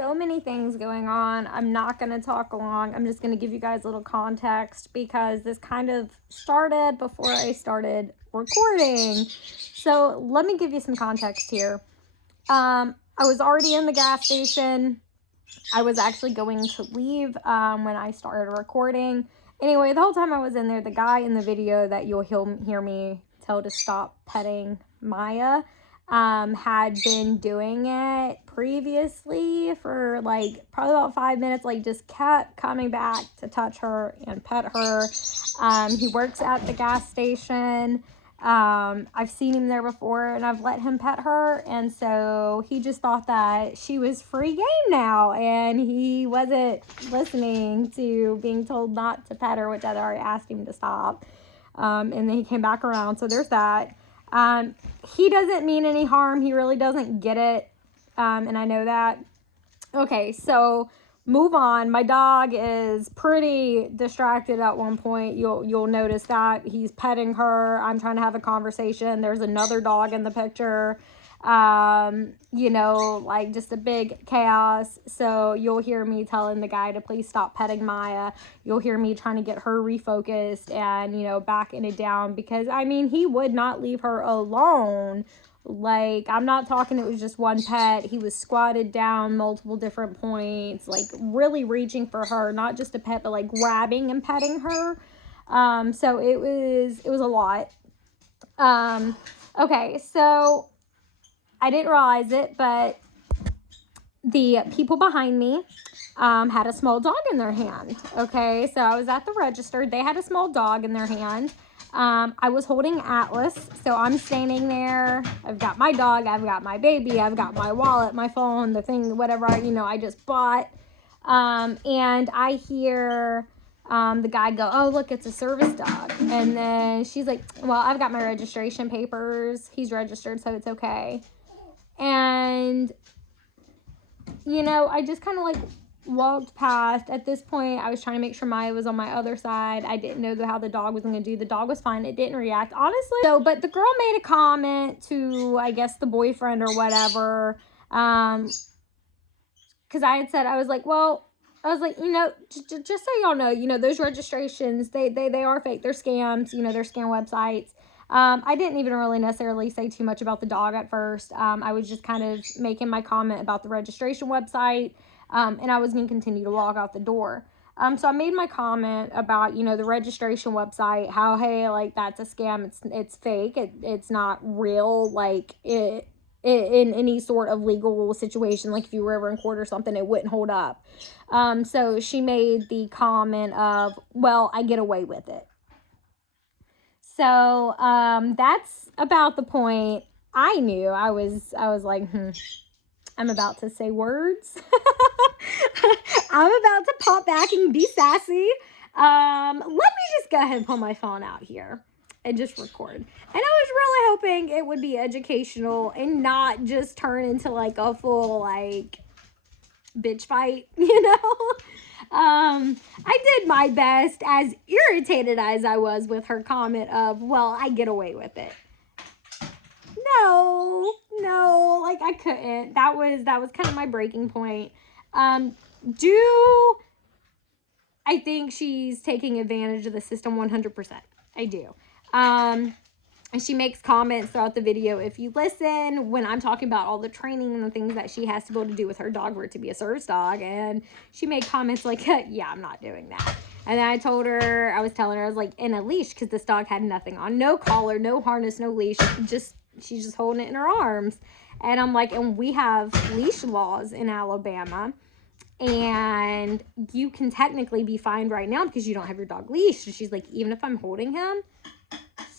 so many things going on. I'm not going to talk long. I'm just going to give you guys a little context because this kind of started before I started recording. So let me give you some context here. I was already in the gas station. I was actually going to leave when I started recording. Anyway, the whole time I was in there, the guy in the video that you'll hear me tell to stop petting Maya had been doing it previously for like probably about 5 minutes, like just kept coming back to touch her and pet her. He works at the gas station. I've seen him there before and I've let him pet her, and so he just thought that she was free game now, and he wasn't listening to being told not to pet her, which I'd already asked him to stop. And then he came back around, so there's that. He doesn't mean any harm. He really doesn't get it, and I know that. Okay, so move on. My dog is pretty distracted at one point. You'll notice that he's petting her. I'm trying to have a conversation. There's another dog in the picture. Like just a big chaos. So you'll hear me telling the guy to please stop petting Maya. You'll hear me trying to get her refocused and, backing it down because, he would not leave her alone. Like, I'm not talking it was just one pet. He was squatted down multiple different points, like really reaching for her, not just a pet, but like grabbing and petting her. So it was a lot. Okay, so I didn't realize it, but the people behind me had a small dog in their hand. Okay, so I was at the register. They had a small dog in their hand. I was holding Atlas, so I'm standing there. I've got my dog, I've got my baby, I've got my wallet, my phone, the thing, whatever I just bought. And I hear the guy go, "Oh, look, it's a service dog." And then she's like, "Well, I've got my registration papers. He's registered, so it's okay." And, I just kind of like walked past. At this point, I was trying to make sure Maya was on my other side. I didn't know how the dog was going to do. The dog was fine. It didn't react, honestly. But the girl made a comment to, I guess, the boyfriend or whatever. Because I had said, I was like, just so y'all know, those registrations, they are fake. They're scams. They're scam websites. I didn't even really necessarily say too much about the dog at first. I was just kind of making my comment about the registration website. And I was going to continue to walk out the door. So I made my comment about, the registration website, how, hey, like, that's a scam. It's fake. It's not real. Like, in any sort of legal situation, like if you were ever in court or something, it wouldn't hold up. So she made the comment of, well, I get away with it. So, that's about the point. I knew I was like, I'm about to say words. I'm about to pop back and be sassy. Let me just go ahead and pull my phone out here and just record. And I was really hoping it would be educational and not just turn into like a full like bitch fight, I did my best, as irritated as I was with her comment of, well, I get away with it. No, like I couldn't. That was kind of my breaking point. I think she's taking advantage of the system 100%. I do. And she makes comments throughout the video. If you listen, when I'm talking about all the training and the things that she has to be able to do with her dog for it to be a service dog, and she made comments like, yeah, I'm not doing that. And then I was telling her, I was like, in a leash, because this dog had nothing on. No collar, no harness, no leash. She's just holding it in her arms. And I'm like, and we have leash laws in Alabama. And you can technically be fined right now because you don't have your dog leashed. And she's like, even if I'm holding him?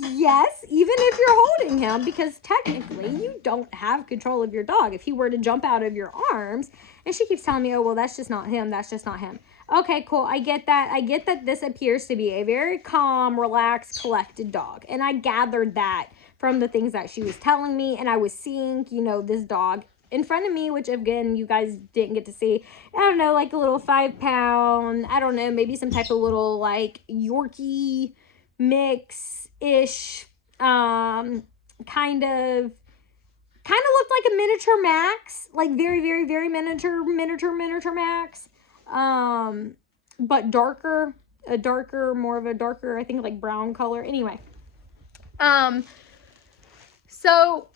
Yes, even if you're holding him, because technically you don't have control of your dog. If he were to jump out of your arms, and she keeps telling me, oh, well, that's just not him. That's just not him. Okay, cool. I get that. I get that this appears to be a very calm, relaxed, collected dog. And I gathered that from the things that she was telling me. And I was seeing, this dog in front of me, which again, you guys didn't get to see. I don't know, like a little 5-pound, I don't know, maybe some type of little like Yorkie mix-ish, kind of kind of looked like a miniature Max, like very, very, very miniature Max. But darker, more of a darker, I think like brown color. Anyway. So,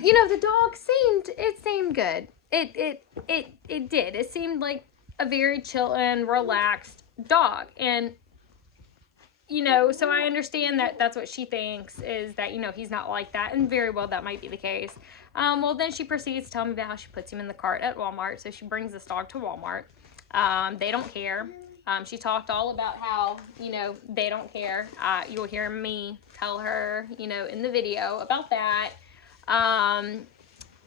you know, the dog seemed good. It did. It seemed like a very chill and relaxed dog. And, you know, so I understand that that's what she thinks, is that, you know, he's not like that. And very well, that might be the case. Well, then she proceeds to tell me about how she puts him in the cart at Walmart. So she brings this dog to Walmart. They don't care. She talked all about how, you know, they don't care. You'll hear me tell her, you know, in the video about that.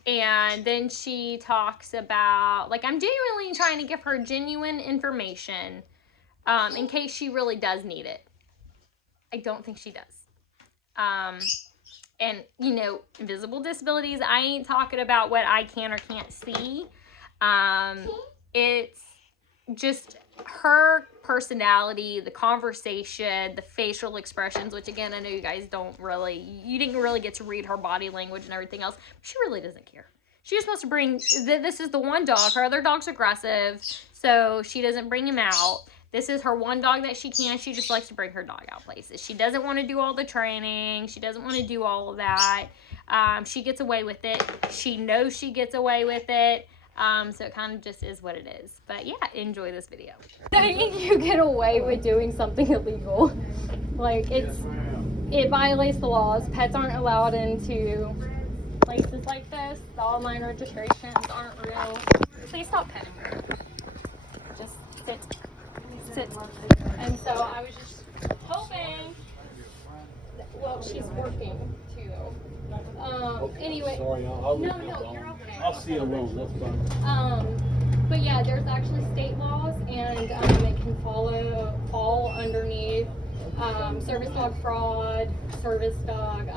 And then she talks about, like, I'm genuinely trying to give her genuine information, in case she really does need it. I don't think she does. And, you know, invisible disabilities, I ain't talking about what I can or can't see. It's just her personality, the conversation, the facial expressions, which again, I know you guys didn't really get to read her body language and everything else. She really doesn't care. She just wants to bring, this is the one dog. Her other dog's aggressive, so she doesn't bring him out. This is her one dog that she can. She just likes to bring her dog out places. She doesn't want to do all the training. She doesn't want to do all of that. She gets away with it. She knows she gets away with it. So it kind of just is what it is. But yeah, enjoy this video. Saying you get away with doing something illegal. Like, it violates the laws. Pets aren't allowed into places like this. The online registrations aren't real. Please stop petting her. Just sit. And so I was just hoping that, well, she's working too. Anyway. Sorry, I'll leave you alone. You're okay. I'll see you alone, that's fine. But yeah, there's actually state laws, and it can fall underneath service dog fraud, service dog.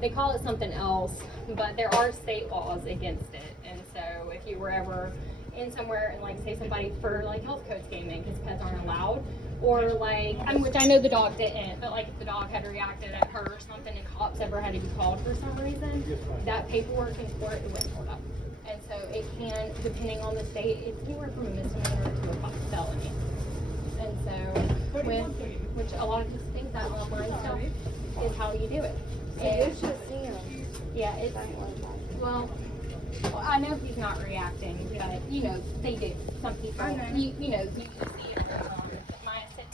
They call it something else, but there are state laws against it. And so if you were ever in somewhere and, like, say somebody for, like, health codes came in because pets aren't allowed, or like, which I know the dog didn't, but like if the dog had reacted at her or something and cops ever had to be called for some reason, that paperwork in court, it wouldn't hold up. And so it can, depending on the state, it's anywhere from a misdemeanor to a felony. And so, which a lot of people think that online stuff is how you do it. Yeah, it's, well, I know he's not reacting, but, you know, they do. Some people, you know, you see it. Maya, sit.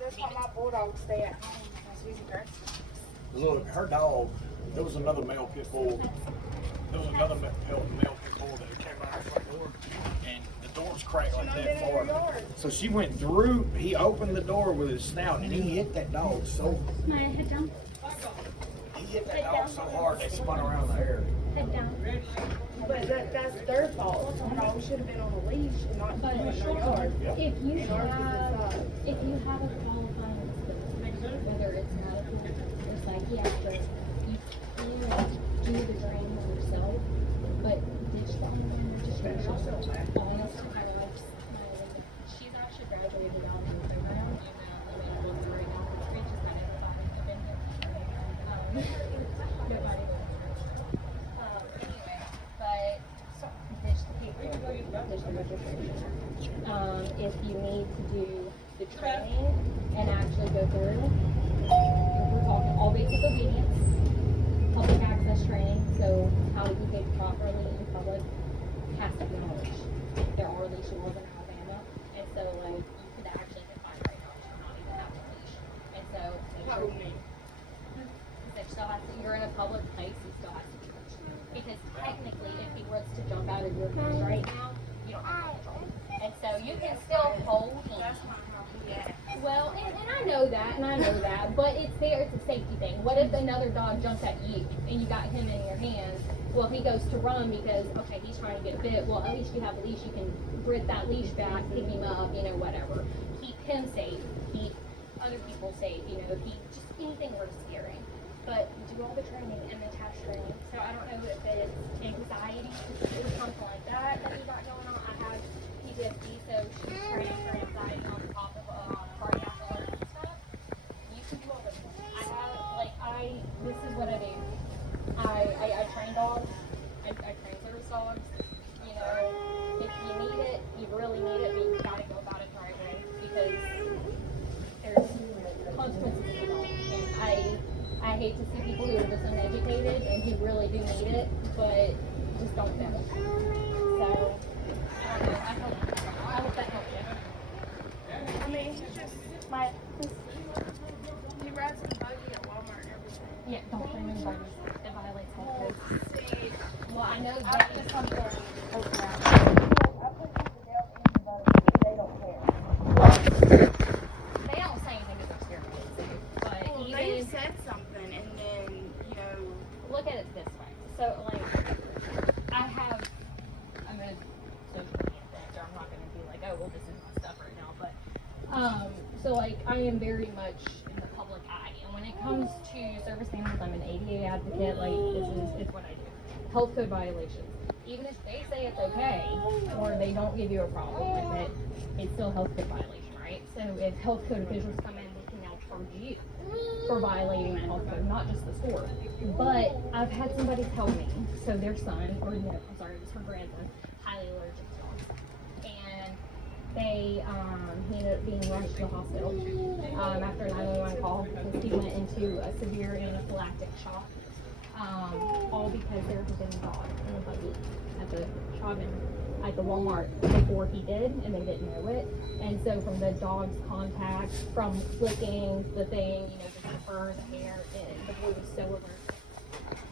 That's why my bulldogs stay at home, because he's aggressive. Look, her dog, there was another male pit bull. There was another male pit bull that came out our front door, and the door's cracked like that far. So she went through, he opened the door with his snout, and he hit that dog so, Maya, head down. he hit that dog so hard, they spun around the air. Head down. But that's their fault. The dog should have been on a leash and not in their yard. If you have a qualifying disability, whether it's medical or psychiatric, you can do the training yourself, but ditch the online registration. Honest to God, she's actually graduated out of the program. I'm looking right now. It's great, just kind of nobody have been here. Nobody. Ditch the registration. If you need to do the training and actually go through, we're talking all basic obedience, public access training, so how to behave properly in public has to be knowledge. There are leash laws in Alabama, and so like you could actually get fined right now for not even having a leash. And so you're in a public place, you still have to teach. Because technically, if he was to jump out of your house right now, you don't have control. And so you can still hold him. Well, and I know that, but it's there, it's a safety thing. What if another dog jumps at you and you got him in your hands? Well, he goes to run because, okay, he's trying to get bit. Well, at least you have a leash. You can grip that leash back, pick him up, you know, whatever. Keep him safe. Keep other people safe, you know, just anything worth scaring. But do all the training and then test training. So I don't know if it's anxiety or something like that you got going on. I have PTSD, so she's training for anxiety on top of cardiac alerts and stuff. You can do all this. This is what I do. I So like I am very much in the public eye, and when it comes to service animals, I'm an ADA advocate. Like it's what I do. Health code violations. Even if they say it's okay, or they don't give you a problem with it, it's still a health code violation, right? So if health code officials come in, they can now charge you for violating that health code, not just the store. But I've had somebody tell me, so their son, or no, I'm sorry, it was her grandson, highly allergic to dogs, and they he ended up being rushed to the hospital after a 911 call because he went into a severe anaphylactic shock. All because there had been a dog in the buggy at the Chauvin at the Walmart before he did, and they didn't know it. And so from the dog's contact, from flicking the thing, just the fur, the hair, the boy was so allergic,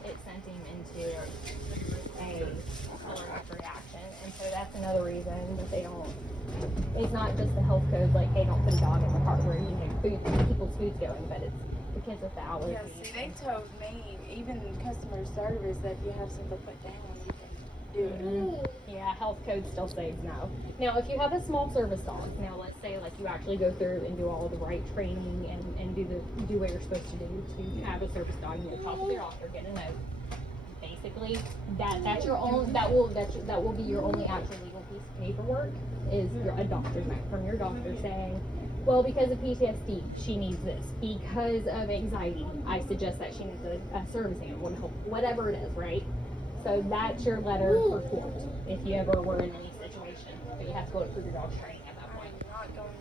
it sent him into a allergic reaction. And so that's another reason that they don't. It's not just the health code, like, hey, don't put a dog in the cart where people's food's going, but it's the kids with the allergies. Yeah, see, they told me, even customer service, that if you have something put down, you can do it. Mm-hmm. Yeah, health code still says no. Now, if you have a small service dog, now let's say like you actually go through and do all the right training and do what you're supposed to do to have a service dog, talk to your doctor, get a note. Basically, that's your own. That will be your only actual legal piece of paperwork is a doctor's note from your doctor saying, well, because of PTSD, she needs this. Because of anxiety, I suggest that she needs a service animal to help, whatever it is, right? So that's your letter for court if you ever were in any situation. But you have to go through your dog's training at that point. I'm not going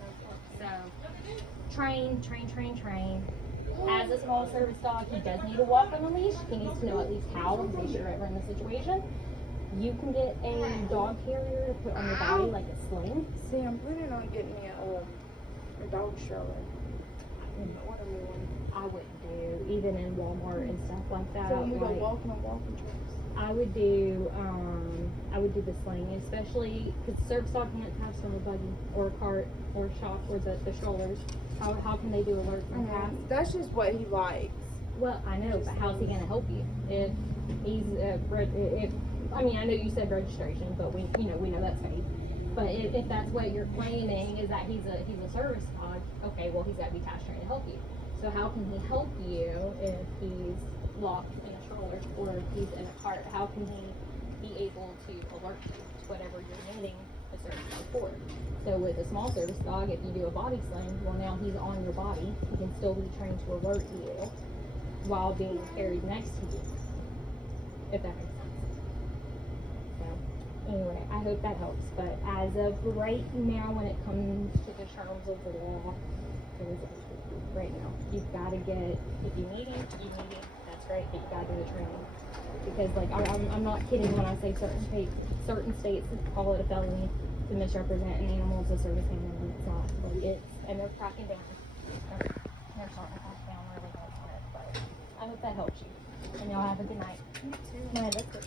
there. So train. As a small service dog, he does need to walk on a leash. He needs to know at least how in case you're ever in the situation. You can get a dog carrier to put on your body like a sling. See, I'm planning on getting me a dog stroller. What am I doing? I wouldn't do, even in Walmart and stuff like that. So when we go like, walking on walking trips. I would do the sling, especially because service dog can't pass from a buggy or a cart or a shop or the strollers. How can they do alerts and pass? That's just what he likes. Well, I know, but how's he gonna help you if he's I mean, I know you said registration, but we know that's fake. But if that's what you're claiming is that he's a service dog, okay, well he's got to be task trained to help you. So how can he help you if he's locked in a stroller or if he's in a cart? How can he be able to alert you to whatever you're needing the service dog for? So with a small service dog, if you do a body sling, well now he's on your body. He can still be trained to alert you while being carried next to you, if that makes sense. So anyway, I hope that helps. But as of right now, when it comes to the terms of the law, right now, you've got to get, if you need him, that's great, but you got to do the training. Because like, I'm not kidding when I say certain states call it a felony to misrepresent an animal as a service animal, and it's not. Like and they're cracking down. They're starting to crack down really hard on it, but I hope that helps you. And y'all have a good night. Me too. No, that's good.